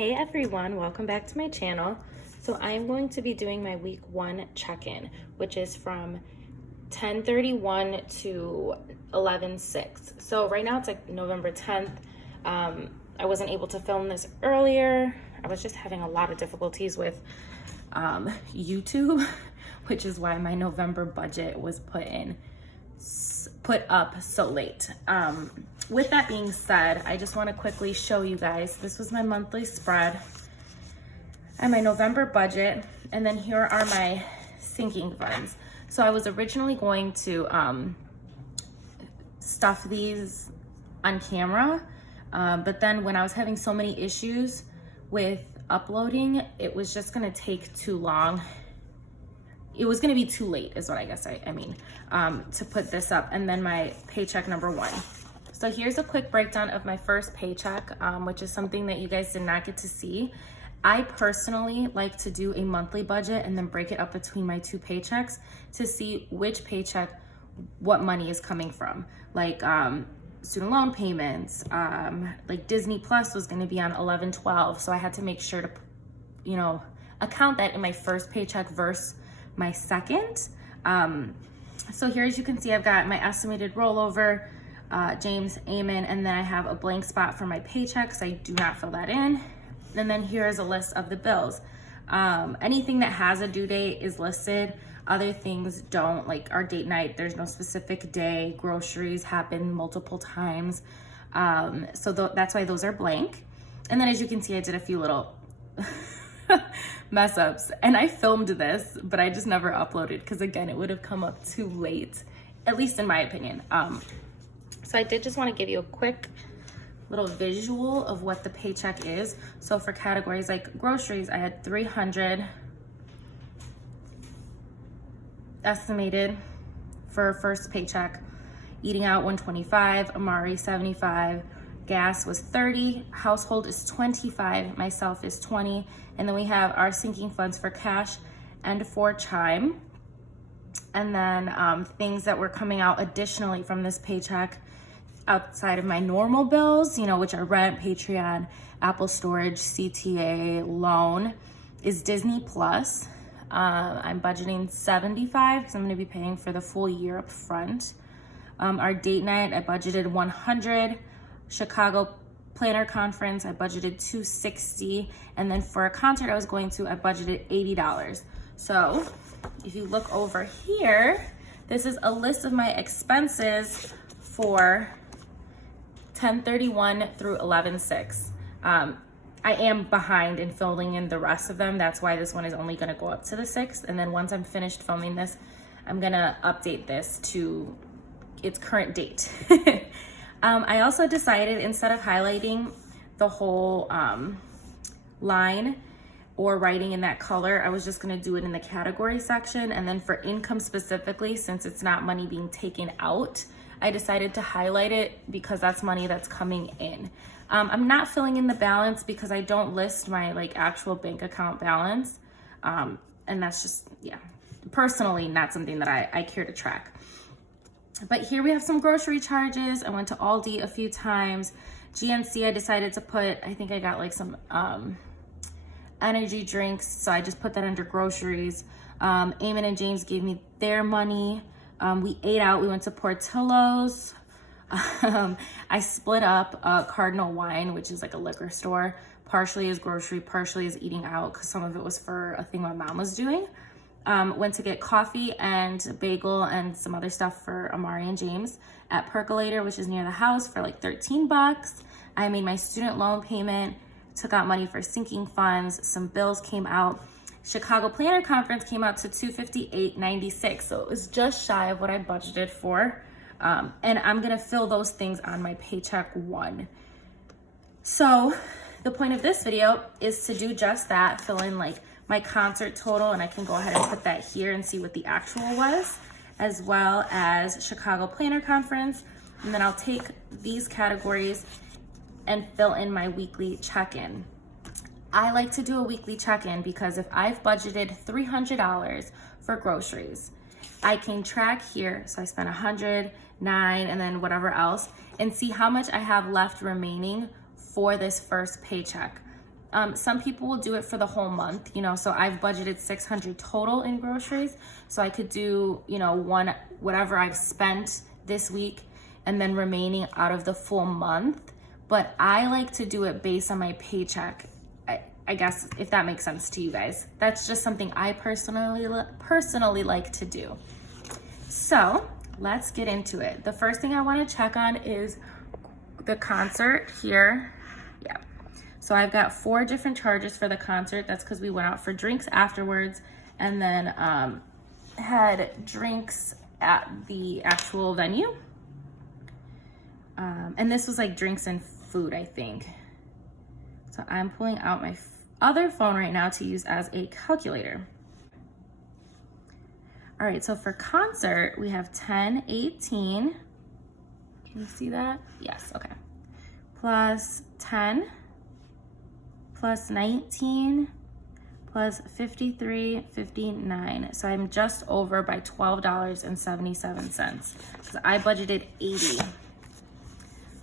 Hey everyone, welcome back to my channel. So I'm going to be doing my week 1 check-in, which is from 10:31 to 11:06. So right now it's like November 10th. I wasn't able to film this earlier. I was just having a lot of difficulties with YouTube, which is why my November budget was put up so late. With that being said, I just want to quickly show you guys, this was my monthly spread and my November budget, and then here are my sinking funds. So I was originally going to stuff these on camera, but then when I was having so many issues with uploading, it was just gonna take too long. It was gonna be too late is what I guess I mean, to put this up. And then my paycheck number 1. So here's a quick breakdown of my first paycheck, which is something that you guys did not get to see. I personally like to do a monthly budget and then break it up between my 2 paychecks to see which paycheck, what money is coming from. Like student loan payments, like Disney Plus was gonna be on 11/12. So I had to make sure to, account that in my first paycheck versus my second. So here, as you can see, I've got my estimated rollover, James, Amen, and then I have a blank spot for my paychecks. I do not fill that in. And then here's a list of the bills. Anything that has a due date is listed. Other things don't, like our date night, there's no specific day. Groceries happen multiple times. So that's why those are blank. And then as you can see, I did a few little mess ups, and I filmed this, but I just never uploaded because again, it would have come up too late, at least in my opinion. So I did just want to give you a quick little visual of what the paycheck is. So for categories like groceries, I had 300 estimated for first paycheck, eating out 125, Amari 75, gas was 30, household is 25, myself is 20, and then we have our sinking funds for cash and for Chime. And then things that were coming out additionally from this paycheck outside of my normal bills, which are rent, Patreon, Apple storage, CTA, loan, is Disney Plus. I'm budgeting 75 because I'm going to be paying for the full year up front. Our date night, I budgeted 100. Chicago Planner Conference, I budgeted 260. And then for a concert I was going to, I budgeted $80. So if you look over here, this is a list of my expenses for 10/31 through 11/6. I am behind in filming in the rest of them. That's why this one is only gonna go up to the 6th. And then once I'm finished filming this, I'm gonna update this to its current date. I also decided, instead of highlighting the whole line or writing in that color, I was just gonna do it in the category section. And then for income specifically, since it's not money being taken out, I decided to highlight it because that's money that's coming in. I'm not filling in the balance because I don't list my actual bank account balance. And that's just, personally not something that I care to track. But here we have some grocery charges. I went to Aldi a few times. GNC, I decided to put, I think I got some energy drinks, so I just put that under groceries. Eamon and James gave me their money. We ate out, we went to Portillo's. I split up Cardinal Wine, which is like a liquor store. Partially is grocery, partially is eating out because some of it was for a thing my mom was doing. Went to get coffee and bagel and some other stuff for Amari and James at Percolator, which is near the house, for like $13. I made my student loan payment, took out money for sinking funds, some bills came out. Chicago Planner Conference came out to $258.96, so it was just shy of what I budgeted for. And I'm gonna fill those things on my paycheck 1. So the point of this video is to do just that, fill in my concert total, and I can go ahead and put that here and see what the actual was, as well as Chicago Planner Conference. And then I'll take these categories and fill in my weekly check-in. I like to do a weekly check-in because if I've budgeted $300 for groceries, I can track here. So I spent 109 and then whatever else, and see how much I have left remaining for this first paycheck. Some people will do it for the whole month, you know, so I've budgeted $600 total in groceries. So I could do, you know, whatever I've spent this week and then remaining out of the full month. But I like to do it based on my paycheck. I guess if that makes sense to you guys. That's just something I personally like to do. So let's get into it. The first thing I want to check on is the concert here. Yeah. So I've got 4 different charges for the concert. That's because we went out for drinks afterwards and then had drinks at the actual venue. And this was like drinks and food, I think. So I'm pulling out my other phone right now to use as a calculator. All right, so for concert, we have 1018. Can you see that? Yes, okay. Plus 10, plus 19, plus 53.59. So I'm just over by $12.77 because I budgeted 80.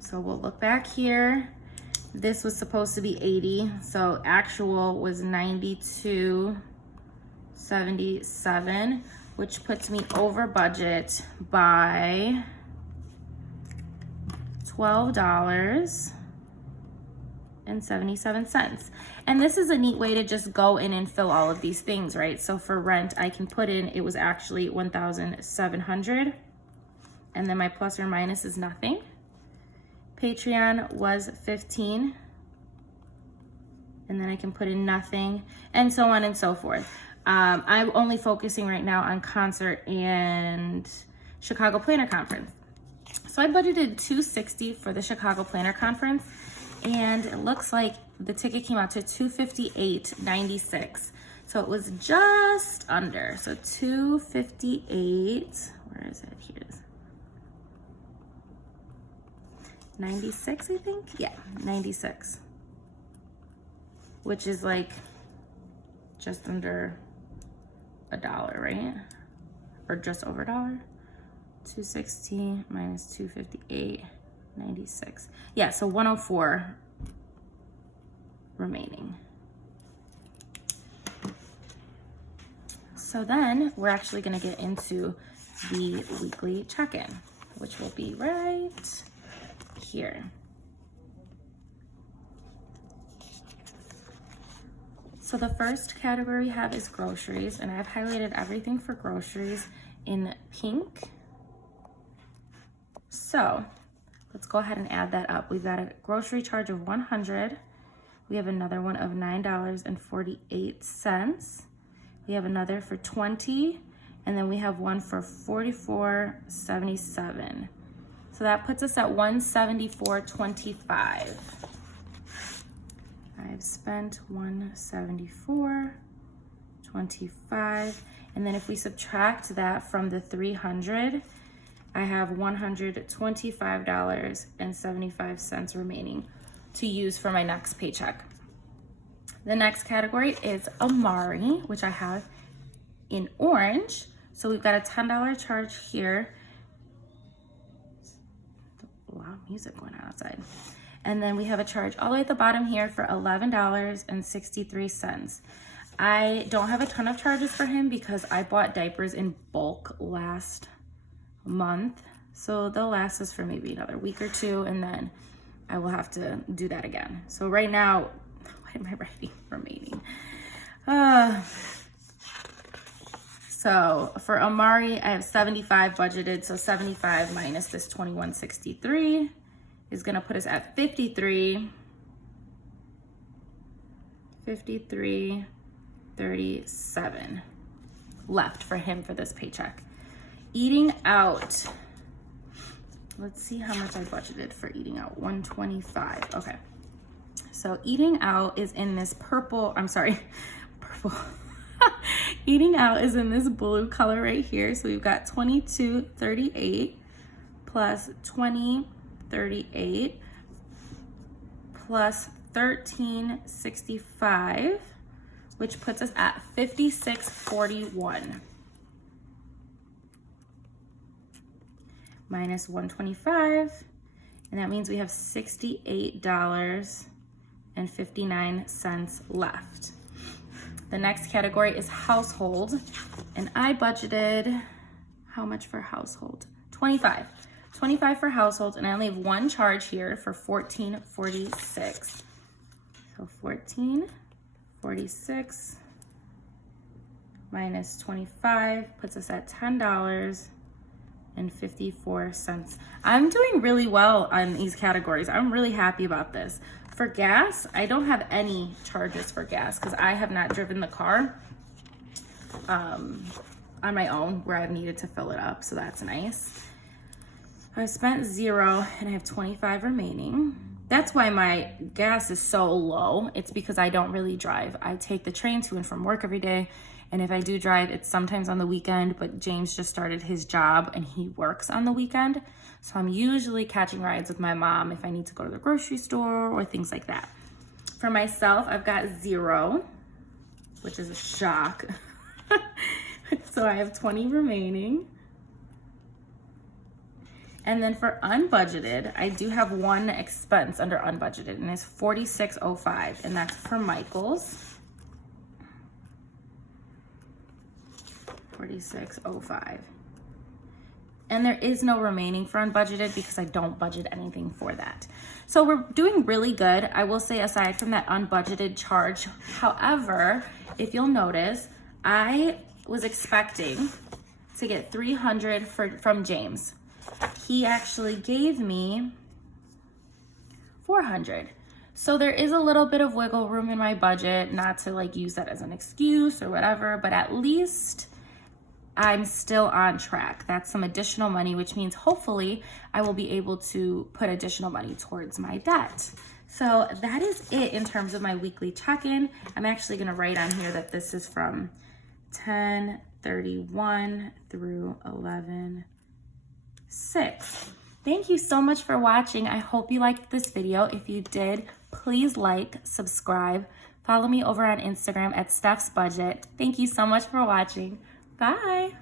So we'll look back here. This was supposed to be 80, so actual was 92.77, which puts me over budget by $12.77. And this is a neat way to just go in and fill all of these things, right? So for rent, I can put in, it was actually $1,700, and then my plus or minus is nothing. Patreon was 15, and then I can put in nothing, and so on and so forth. I'm only focusing right now on concert and Chicago Planner Conference. So I budgeted $260 for the Chicago Planner Conference, and it looks like the ticket came out to $258.96. So it was just under. So $258. Where is it? Here it is. 96, I think. Yeah, 96. Which is like just under $1, right? Or just over $1. 260 minus 258, 96. Yeah, so 104 remaining. So then we're actually gonna get into the weekly check-in, which will be right here. So the first category we have is groceries, and I've highlighted everything for groceries in pink. So let's go ahead and add that up. We've got a grocery charge of $100. We have another one of $9.48. We have another for $20, and then we have one for $44.77. So that puts us at $174.25. I've spent $174.25, and then if we subtract that from the $300, I have $125.75 remaining to use for my next paycheck. The next category is Amari, which I have in orange. So we've got a $10 charge here. Loud music going on outside. And then we have a charge all the way at the bottom here for $11.63. I don't have a ton of charges for him because I bought diapers in bulk last month. So they'll last us for maybe another week or two, and then I will have to do that again. So right now, why am I writing remaining? So for Amari, I have 75 budgeted. So 75 minus this 2163 is gonna put us at 53.37 left for him for this paycheck. Eating out, let's see how much I budgeted for eating out. 125. Okay, so eating out is in this purple, purple. Eating out is in this blue color right here. So we've got 22.38 plus 20.38 plus 13.65, which puts us at 56.41. Minus 125, and that means we have $68.80 $2,059.59 left. The next category is household, and I budgeted, how much for household? $25 for household, and I only have one charge here for $14.46. So $14.46 minus 25 puts us at $10.54. I'm doing really well on these categories. I'm really happy about this. For gas, I don't have any charges for gas because I have not driven the car on my own where I've needed to fill it up, so that's nice. I spent $0 and I have 25 remaining. That's why my gas is so low. It's because I don't really drive. I take the train to and from work every day, and if I do drive, it's sometimes on the weekend, but James just started his job and he works on the weekend. So I'm usually catching rides with my mom if I need to go to the grocery store or things like that. For myself, I've got $0, which is a shock. So I have 20 remaining. And then for unbudgeted, I do have one expense under unbudgeted, and it's $46.05, and that's for Michael's. $46.05. And there is no remaining for unbudgeted because I don't budget anything for that. So we're doing really good, I will say, aside from that unbudgeted charge. However, if you'll notice, I was expecting to get $300 from James. He actually gave me $400. So there is a little bit of wiggle room in my budget, not to like use that as an excuse or whatever, but at least I'm still on track. That's some additional money, which means hopefully I will be able to put additional money towards my debt. So that is it in terms of my weekly check-in. I'm actually gonna write on here that this is from 10/31 through 11/6. Thank you so much for watching. I hope you liked this video. If you did, please like, subscribe, follow me over on Instagram at Steph's Budget. Thank you so much for watching. Bye.